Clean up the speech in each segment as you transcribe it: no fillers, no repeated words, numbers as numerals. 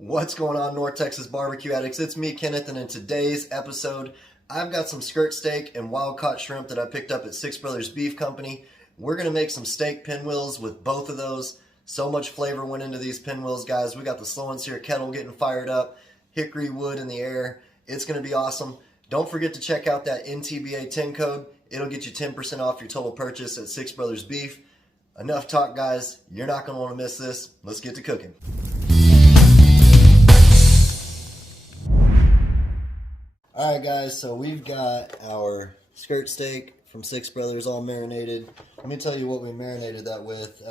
What's going on, North Texas barbecue addicts? It's me, Kenneth, and in today's episode, I've got some skirt steak and wild-caught shrimp that I picked up at Six Brothers Beef Company. We're going to make some steak pinwheels with both of those. So much flavor went into these pinwheels, guys. We got the slow and sear kettle getting fired up, hickory wood in the air. It's going to be awesome. Don't forget to check out that NTBA 10 code. It'll get you 10% off your total purchase at Six Brothers Beef. Enough talk, guys. You're not going to want to miss this. Let's get to cooking. Alright guys, so we've got our skirt steak from Six Brothers all marinated. Let me tell you what we marinated that with.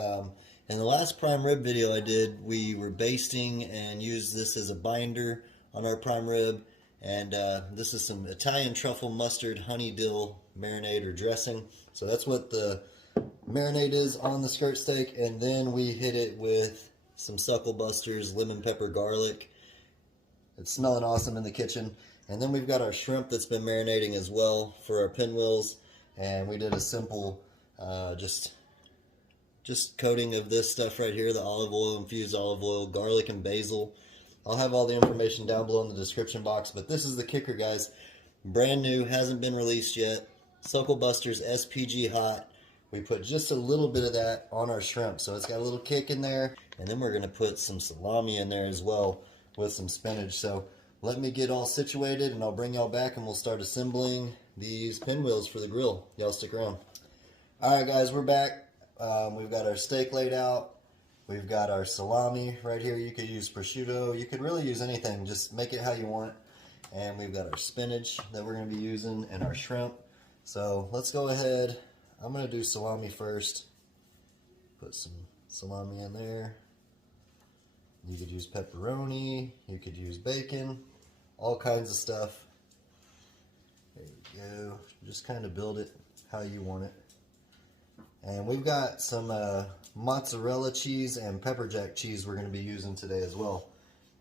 In the last prime rib video I did, we were basting and used this as a binder on our prime rib. And this is some Italian truffle mustard honey dill marinade or dressing. So that's what the marinade is on the skirt steak. And then we hit it with some suckle busters, lemon pepper garlic. It's smelling awesome in the kitchen. And then we've got our shrimp that's been marinating as well for our pinwheels. And we did a simple just coating of this stuff right here, the olive oil, infused olive oil, garlic and basil. I'll have all the information down below in the description box. But this is the kicker, guys. Brand new, hasn't been released yet. Suckle Busters SPG Hot. We put just a little bit of that on our shrimp, so it's got a little kick in there. And then we're going to put some salami in there as well with some spinach. So let me get all situated and I'll bring y'all back and we'll start assembling these pinwheels for the grill. Y'all stick around. Alright guys, we're back. We've got our steak laid out. We've got our salami right here. You could use prosciutto. You could really use anything. Just make it how you want. And we've got our spinach that we're going to be using and our shrimp. So let's go ahead. I'm going to do salami first. Put some salami in there. You could use pepperoni, you could use bacon, all kinds of stuff. There you go. Just kind of build it how you want it. And we've got some mozzarella cheese and pepper jack cheese we're going to be using today as well.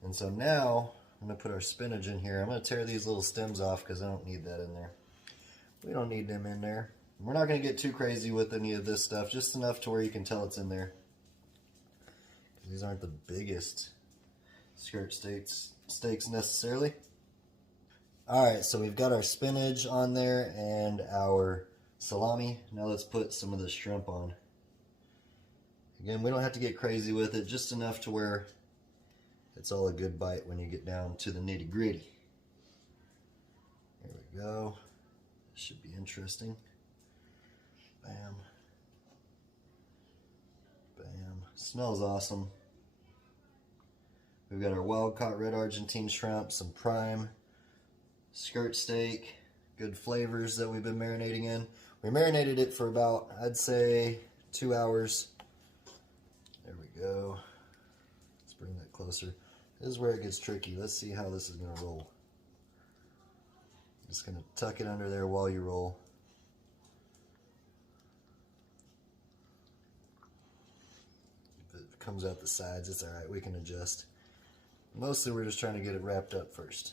And so now I'm going to put our spinach in here. I'm going to tear these little stems off because I don't need that in there. We don't need them in there. We're not going to get too crazy with any of this stuff, just enough to where you can tell it's in there. These aren't the biggest skirt steaks necessarily. Alright, so we've got our spinach on there and our salami. Now let's put some of the shrimp on. Again, we don't have to get crazy with it, just enough to where it's all a good bite when you get down to the nitty gritty. There we go. This should be interesting. Bam. Bam. Smells awesome. We've got our wild-caught red Argentine shrimp, some prime skirt steak, good flavors that we've been marinating in. We marinated it for about, I'd say, 2 hours. There we go. Let's bring that closer. This is where it gets tricky. Let's see how this is going to roll. Just going to tuck it under there while you roll. Comes out the sides, it's alright, we can adjust. Mostly we're just trying to get it wrapped up first.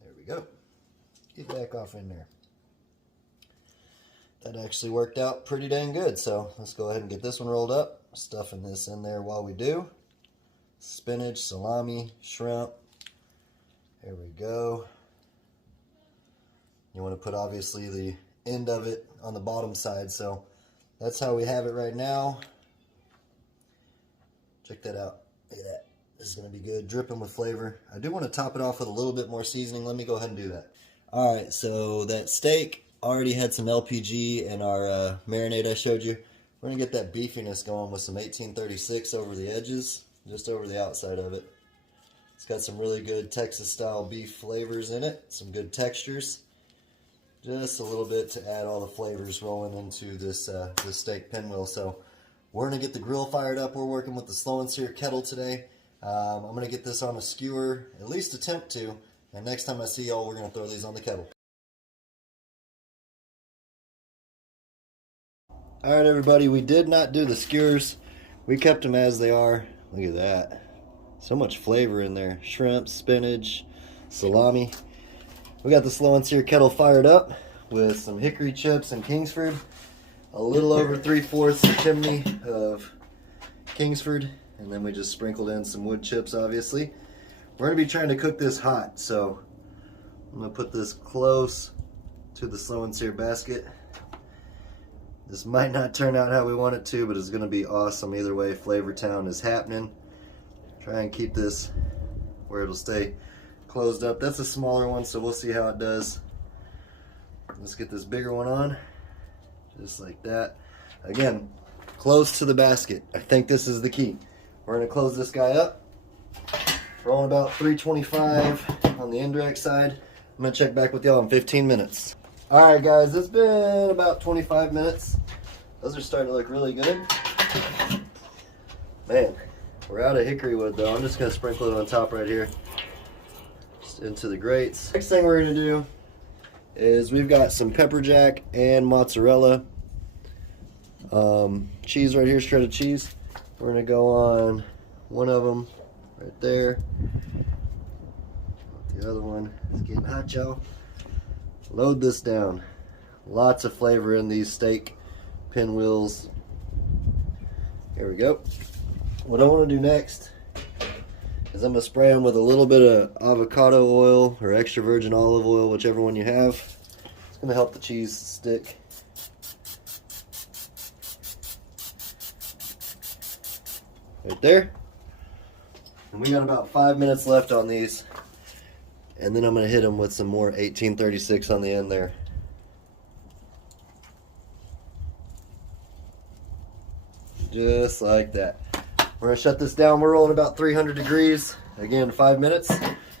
There we go. Get back off in there. That actually worked out pretty dang good, so let's go ahead and get this one rolled up. Stuffing this in there while we do. Spinach, salami, shrimp. There we go. You want to put obviously the end of it on the bottom side, so that's how we have it right now. Check that out. Look at that. This is going to be good. Dripping with flavor. I do want to top it off with a little bit more seasoning. Let me go ahead and do that. Alright, so that steak already had some LPG in our marinade I showed you. We're going to get that beefiness going with some 1836 over the edges, just over the outside of it. It's got some really good Texas-style beef flavors in it. Some good textures. Just a little bit to add all the flavors rolling into this steak pinwheel. So we're going to get the grill fired up. We're working with the slow and sear kettle today. I'm going to get this on a skewer, at least attempt to. And next time I see y'all, we're going to throw these on the kettle. Alright everybody, we did not do the skewers. We kept them as they are. Look at that. So much flavor in there. Shrimp, spinach, salami. We got the slow and sear kettle fired up with some hickory chips and Kingsford. A little over 3/4 a chimney of Kingsford, and then we just sprinkled in some wood chips, obviously. We're going to be trying to cook this hot, so I'm going to put this close to the slow and sear basket. This might not turn out how we want it to, but it's going to be awesome either way. Flavor Town is happening. Try and keep this where it'll stay closed up. That's a smaller one, so we'll see how it does. Let's get this bigger one on, just like that. Again, close to the basket. I think this is the key. We're going to close this guy up. We're on about 325 on the indirect side. I'm going to check back with y'all in 15 minutes. Alright guys, it's been about 25 minutes. Those are starting to look really good. Man, we're out of hickory wood though. I'm just going to sprinkle it on top right here. Just into the grates. Next thing we're going to do is we've got some pepper jack and mozzarella. Cheese right here, shredded cheese. We're going to go on one of them right there. The other one is getting hot, y'all. Load this down. Lots of flavor in these steak pinwheels. Here we go. What I want to do next is I'm going to spray them with a little bit of avocado oil or extra virgin olive oil, whichever one you have. It's going to help the cheese stick. Right there. And we got about 5 minutes left on these. And then I'm going to hit them with some more 1836 on the end there. Just like that. We're going to shut this down. We're rolling about 300 degrees. Again, 5 minutes.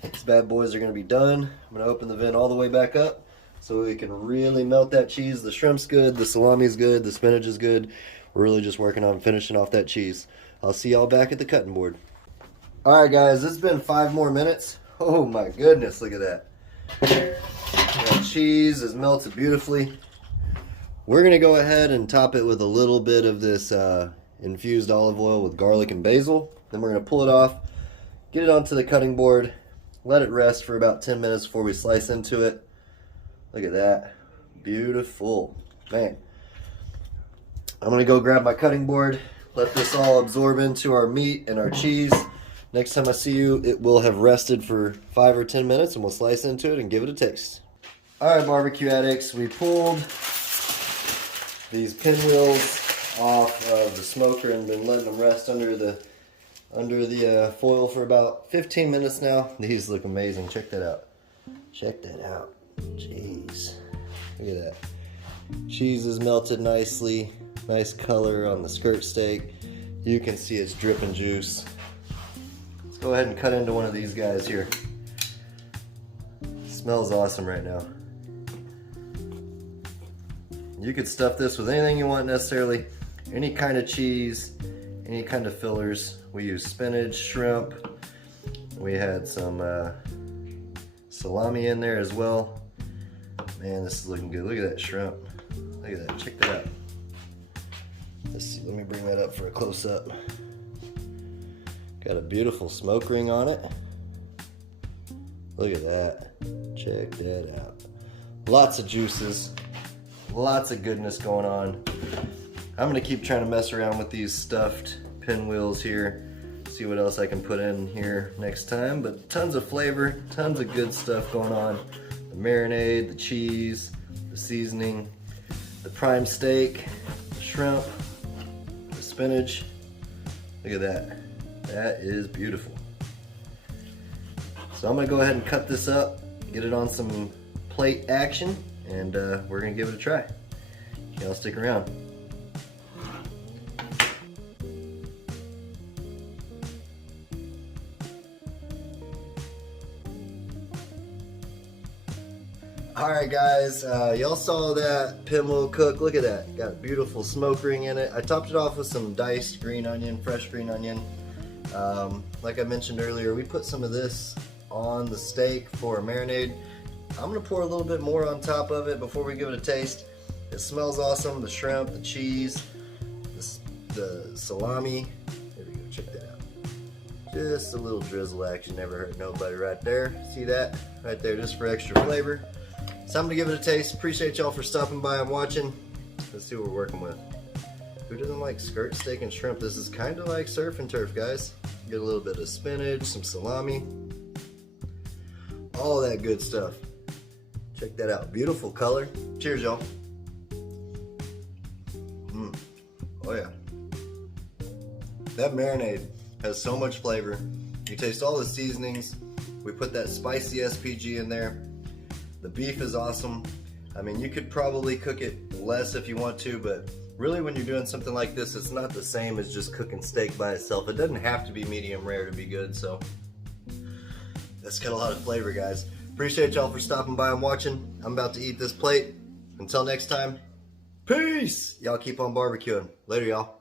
These bad boys are going to be done. I'm going to open the vent all the way back up so we can really melt that cheese. The shrimp's good, the salami's good, the spinach is good. We're really just working on finishing off that cheese. I'll see y'all back at the cutting board. Alright guys, it's been 5 more minutes. Oh my goodness, look at that. That cheese is melted beautifully. We're going to go ahead and top it with a little bit of this infused olive oil with garlic and basil. Then we're going to pull it off, get it onto the cutting board, let it rest for about 10 minutes before we slice into it. Look at that. Beautiful. Man. I'm going to go grab my cutting board, let this all absorb into our meat and our cheese. Next time I see you, it will have rested for 5 or 10 minutes and we'll slice into it and give it a taste. Alright barbecue addicts, we pulled these pinwheels off of the smoker and been letting them rest under the foil for about 15 minutes now. These look amazing. Check that out. Check that out. Jeez. Look at that. Cheese is melted nicely. Nice color on the skirt steak. You can see it's dripping juice. Let's go ahead and cut into one of these guys here. Smells awesome right now. You could stuff this with anything you want necessarily. Any kind of cheese, any kind of fillers. We use spinach, shrimp. We had some salami in there as well. Man, this is looking good. Look at that shrimp. Look at that. Check that out. Let's see. Let me bring that up for a close-up. Got a beautiful smoke ring on it. Look at that. Check that out. Lots of juices. Lots of goodness going on. I'm going to keep trying to mess around with these stuffed pinwheels here. See what else I can put in here next time. But tons of flavor. Tons of good stuff going on. The marinade, the cheese, the seasoning, the prime steak, the shrimp, the spinach. Look at that. That is beautiful. So I'm going to go ahead and cut this up, get it on some plate action, and we're going to give it a try. Y'all stick around. Alright guys, y'all saw that pinwheel cook. Look at that. Got a beautiful smoke ring in it. I topped it off with some diced green onion, fresh green onion. Like I mentioned earlier, we put some of this on the steak for a marinade. I'm going to pour a little bit more on top of it before we give it a taste. It smells awesome. The shrimp, the cheese, the salami. There we go. Check that out. Just a little drizzle action. Never hurt nobody right there. See that? Right there, just for extra flavor. So I'm going to give it a taste. Appreciate y'all for stopping by and watching. Let's see what we're working with. Who doesn't like skirt steak and shrimp? This is kind of like surf and turf, guys. Get a little bit of spinach, some salami, all that good stuff. Check that out. Beautiful color. Cheers, y'all. Oh yeah. That marinade has so much flavor. You taste all the seasonings. We put that spicy SPG in there. The beef is awesome. I mean, you could probably cook it less if you want to, but really when you're doing something like this, it's not the same as just cooking steak by itself. It doesn't have to be medium rare to be good, so that's got a lot of flavor, guys. Appreciate y'all for stopping by and watching. I'm about to eat this plate. Until next time, peace! Y'all keep on barbecuing. Later, y'all.